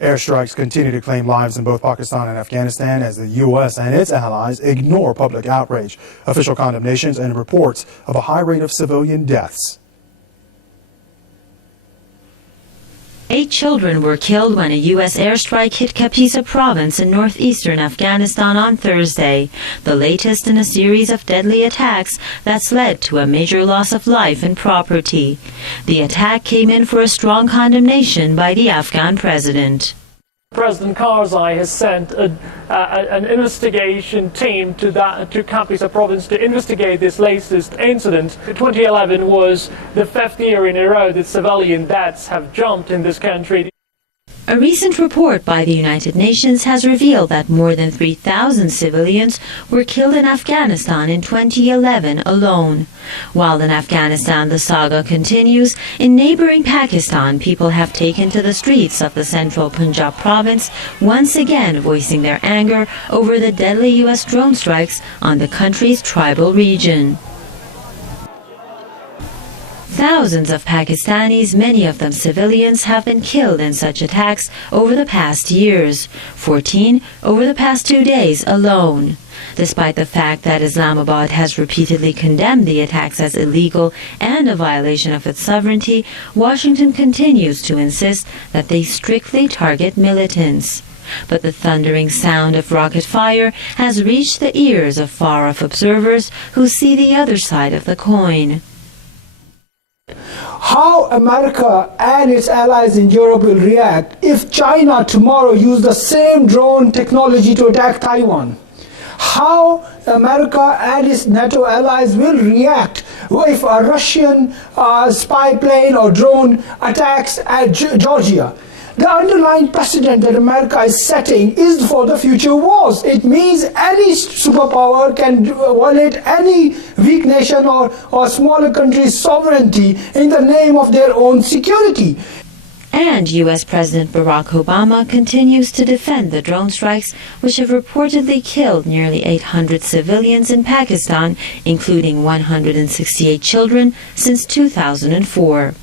Airstrikes continue to claim lives in both Pakistan and Afghanistan as the U.S. and its allies ignore public outrage, official condemnations, and reports of a high rate of civilian deaths. 8 children were killed when a U.S. airstrike hit Kapisa province in northeastern Afghanistan on Thursday, the latest in a series of deadly attacks that's led to a major loss of life and property. The attack came in for a strong condemnation by the Afghan president. President Karzai has sent an investigation team to Kapisa province to investigate this latest incident. 2011 was the 5th year in a row that civilian deaths have jumped in this country. A recent report by the United Nations has revealed that more than 3,000 civilians were killed in Afghanistan in 2011 alone. While in Afghanistan the saga continues, in neighboring Pakistan people have taken to the streets of the central Punjab province, once again voicing their anger over the deadly U.S. drone strikes on the country's tribal region. Thousands of Pakistanis, many of them civilians, have been killed in such attacks over the past years, 14 over the past 2 days alone. Despite the fact that Islamabad has repeatedly condemned the attacks as illegal and a violation of its sovereignty, Washington continues to insist that they strictly target militants. But the thundering sound of rocket fire has reached the ears of far-off observers who see the other side of the coin. How America and its allies in Europe will react if China tomorrow used the same drone technology to attack Taiwan? How America and its NATO allies will react if a Russian spy plane or drone attacks at Georgia? The underlying precedent that America is setting is for the future wars. It means any superpower can violate any weak nation or smaller country's sovereignty in the name of their own security. And U.S. President Barack Obama continues to defend the drone strikes, which have reportedly killed nearly 800 civilians in Pakistan, including 168 children, since 2004.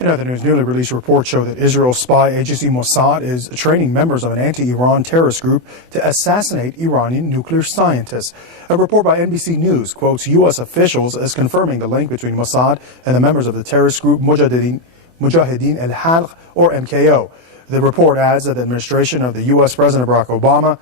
In other news, newly released reports show that Israel's spy agency Mossad is training members of an anti-Iran terrorist group to assassinate Iranian nuclear scientists. A report by NBC News quotes U.S. officials as confirming the link between Mossad and the members of the terrorist group Mujahideen al-Halq, or MKO. The report adds that the administration of the U.S. President Barack Obama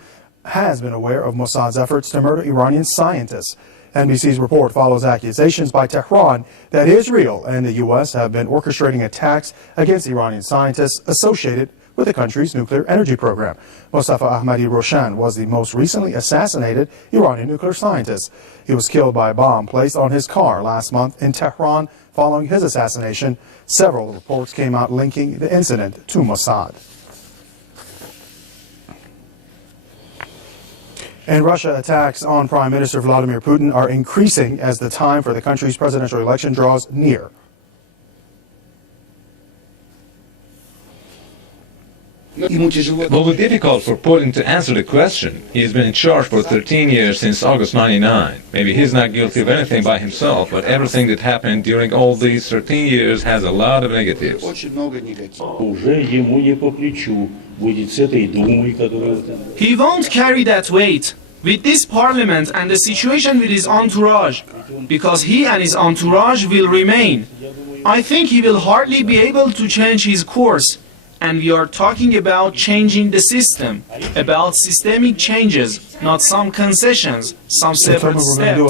has been aware of Mossad's efforts to murder Iranian scientists. NBC's report follows accusations by Tehran that Israel and the U.S. have been orchestrating attacks against Iranian scientists associated with the country's nuclear energy program. Mostafa Ahmadi Roshan was the most recently assassinated Iranian nuclear scientist. He was killed by a bomb placed on his car last month in Tehran. Following his assassination, several reports came out linking the incident to Mossad. And Russia attacks on Prime Minister Vladimir Putin are increasing as the time for the country's presidential election draws near. It will be difficult for Putin to answer the question. He has been in charge for 13 years since August 99. Maybe he's not guilty of anything by himself, but everything that happened during all these 13 years has a lot of negatives. He won't carry that weight with this parliament and the situation with his entourage, because he and his entourage will remain. I think he will hardly be able to change his course. And we are talking about changing the system, about systemic changes, not some concessions, some separate steps.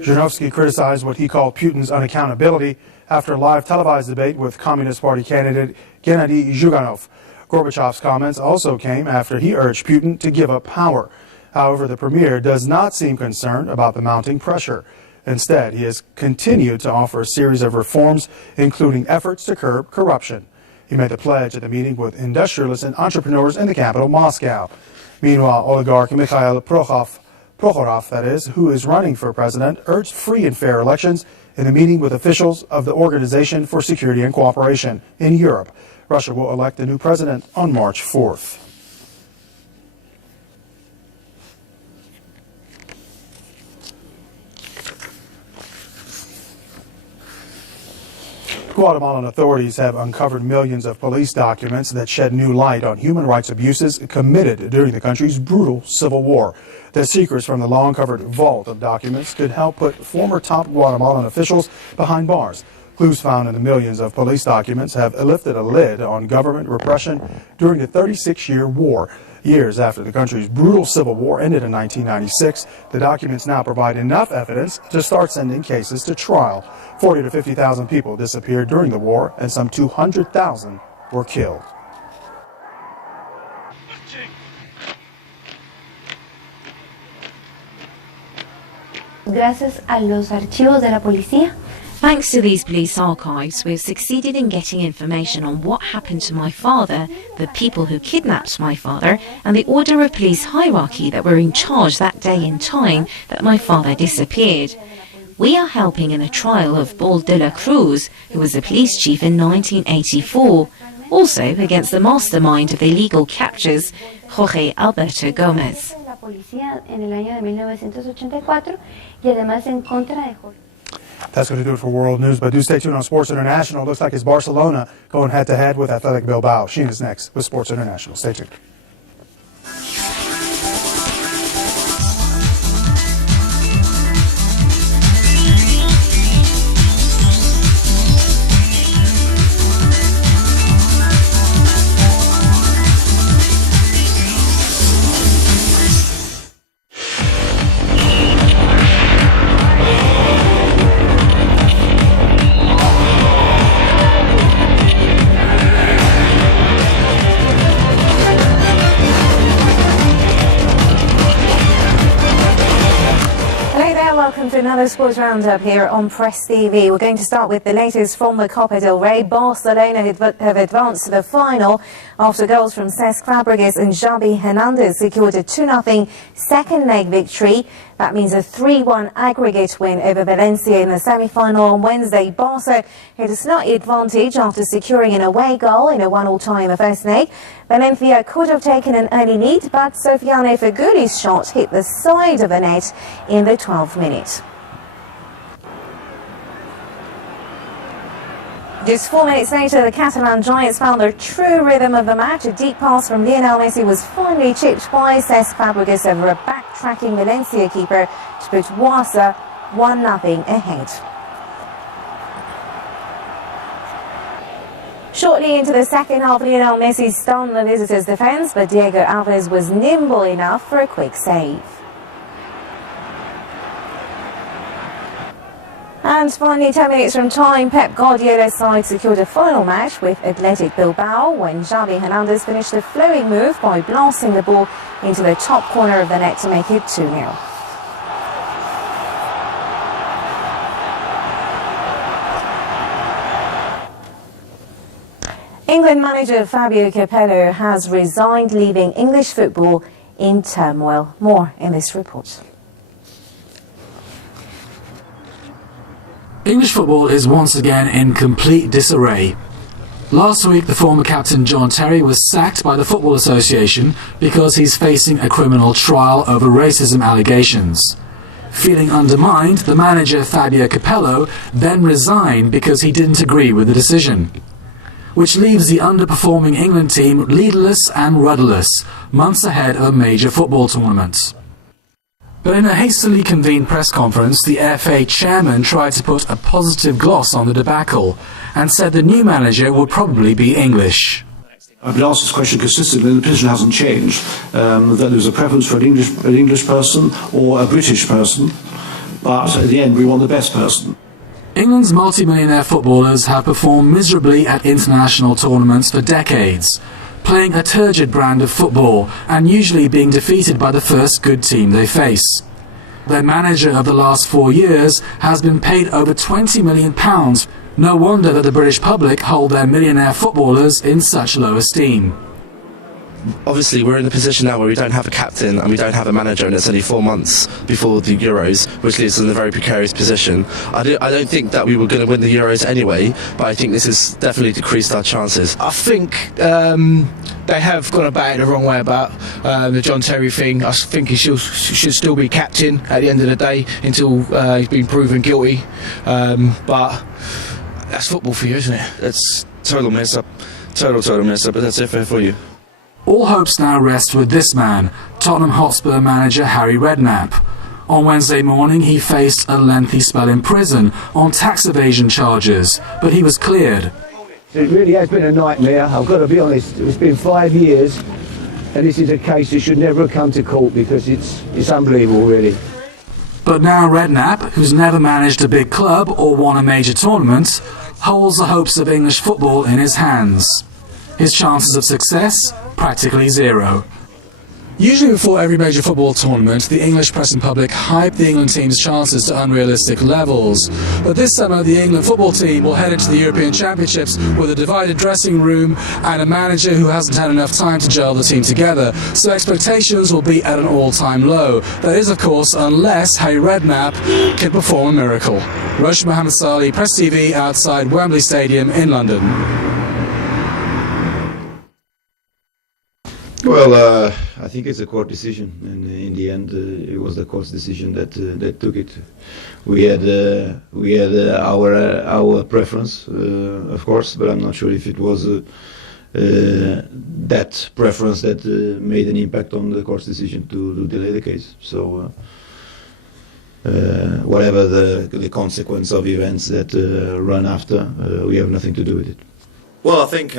Zhirinovsky criticized what he called Putin's unaccountability after a live televised debate with Communist Party candidate Gennady Zyuganov. Gorbachev's comments also came after he urged Putin to give up power. However, the premier does not seem concerned about the mounting pressure. Instead, he has continued to offer a series of reforms, including efforts to curb corruption. He made the pledge at the meeting with industrialists and entrepreneurs in the capital, Moscow. Meanwhile, oligarch Mikhail Prokhorov, that is, who is running for president, urged free and fair elections in a meeting with officials of the Organization for Security and Cooperation in Europe. Russia will elect a new president on March 4th. Guatemalan authorities have uncovered millions of police documents that shed new light on human rights abuses committed during the country's brutal civil war. The secrets from the long-covered vault of documents could help put former top Guatemalan officials behind bars. Clues found in the millions of police documents have lifted a lid on government repression during the 36-year war. Years after the country's brutal civil war ended in 1996, the documents now provide enough evidence to start sending cases to trial. 40 to 50,000 people disappeared during the war, and some 200,000 were killed. Gracias a los archivos de la policía. Thanks to these police archives, we've succeeded in getting information on what happened to my father, the people who kidnapped my father, and the order of police hierarchy that were in charge that day in time that my father disappeared. We are helping in a trial of Paul de la Cruz, who was the police chief in 1984, also against the mastermind of the illegal captures, Jorge Alberto Gomez. La policía en el año de 1984 y además en contra de Jorge. That's going to do it for World News, but do stay tuned on Sports International. Looks like it's Barcelona going head-to-head with Athletic Bilbao. Sheena's next with Sports International. Stay tuned. Welcome to another sports roundup here on Press TV. We're going to start with the latest from the Copa del Rey. Barcelona have advanced to the final after goals from Cesc Fabregas and Xavi Hernandez secured a 2-0 second leg victory. That means a 3-1 aggregate win over Valencia in the semi-final on Wednesday. Barca had a slight advantage after securing an away goal in a 1-1 tie in the first leg. Valencia could have taken an early lead, but Sofiane Feghoulli's shot hit the side of the net in the 12th minute. Just 4 minutes later, the Catalan Giants found their true rhythm of the match. A deep pass from Lionel Messi was finally chipped by Cesc Fabregas over a backtracking Valencia keeper to put Barca 1-0 ahead. Shortly into the second half, Lionel Messi stunned the visitors' defence, but Diego Alves was nimble enough for a quick save. And finally, 10 minutes from time, Pep Guardiola's side secured a final match with Athletic Bilbao when Xavi Hernandez finished the flowing move by blasting the ball into the top corner of the net to make it 2-0. England manager Fabio Capello has resigned, leaving English football in turmoil. More in this report. English football is once again in complete disarray. Last week, the former captain John Terry was sacked by the Football Association because he's facing a criminal trial over racism allegations. Feeling undermined, the manager Fabio Capello then resigned because he didn't agree with the decision, which leaves the underperforming England team leaderless and rudderless, months ahead of a major football tournament. But in a hastily convened press conference, the FA chairman tried to put a positive gloss on the debacle and said the new manager would probably be English. I've been asked this question consistently and the position hasn't changed, that there's a preference for an English person or a British person, but at the end we want the best person. England's multi-millionaire footballers have performed miserably at international tournaments for decades, playing a turgid brand of football and usually being defeated by the first good team they face. Their manager of the last 4 years has been paid over £20 million. No wonder that the British public hold their millionaire footballers in such low esteem. Obviously, we're in a position now where we don't have a captain and we don't have a manager, and it's only 4 months before the Euros, which leaves us in a very precarious position. I don't think that we were going to win the Euros anyway, but I think this has definitely decreased our chances. I think they have gone about it the wrong way about the John Terry thing. I think he should still be captain at the end of the day until he's been proven guilty. But That's football for you, isn't it? It's total mess up. Total mess up, but that's FA for you. All hopes now rest with this man, Tottenham Hotspur manager Harry Redknapp. On Wednesday morning, he faced a lengthy spell in prison on tax evasion charges, but he was cleared. It really has been a nightmare, I've got to be honest. It's been 5 years, and this is a case that should never have come to court because it's unbelievable, really. But now Redknapp, who's never managed a big club or won a major tournament, holds the hopes of English football in his hands. His chances of success? Practically zero. Usually before every major football tournament, the English press and public hype the England team's chances to unrealistic levels. But this summer, the England football team will head into the European Championships with a divided dressing room and a manager who hasn't had enough time to gel the team together. So expectations will be at an all-time low. That is, of course, unless Harry Redknapp can perform a miracle. Roshan Mohammed Salih, Press TV, outside Wembley Stadium in London. Well, I think it's a court decision, and in the end, it was the court's decision that took it. We had our preference, of course, but I'm not sure if it was that preference that made an impact on the court's decision to delay the case. So, whatever the consequence of events that run after, we have nothing to do with it. Well, I think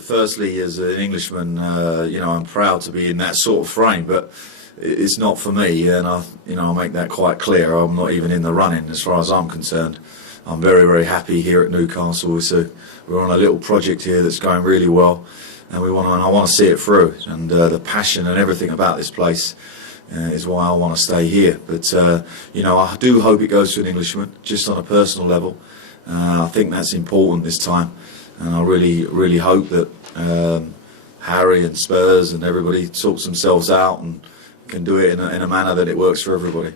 firstly, as an Englishman, I'm proud to be in that sort of frame, but it's not for me, and I'll make that quite clear. I'm not even in the running as far as I'm concerned. I'm very, very happy here at Newcastle. We're on a little project here that's going really well, and I want to see it through. And the passion and everything about this place is why I want to stay here. But I do hope it goes to an Englishman, just on a personal level. I think that's important this time. And I really, really hope that Harry and Spurs and everybody sorts themselves out and can do it in a manner that it works for everybody.